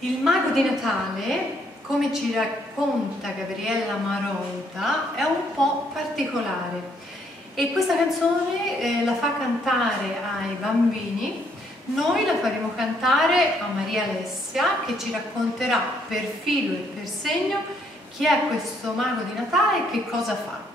Il mago di Natale, come ci racconta Gabriella Maronta, è un po' particolare e questa canzone la fa cantare ai bambini. Noi la faremo cantare a Maria Alessia, che ci racconterà per filo e per segno chi è questo mago di Natale e che cosa fa.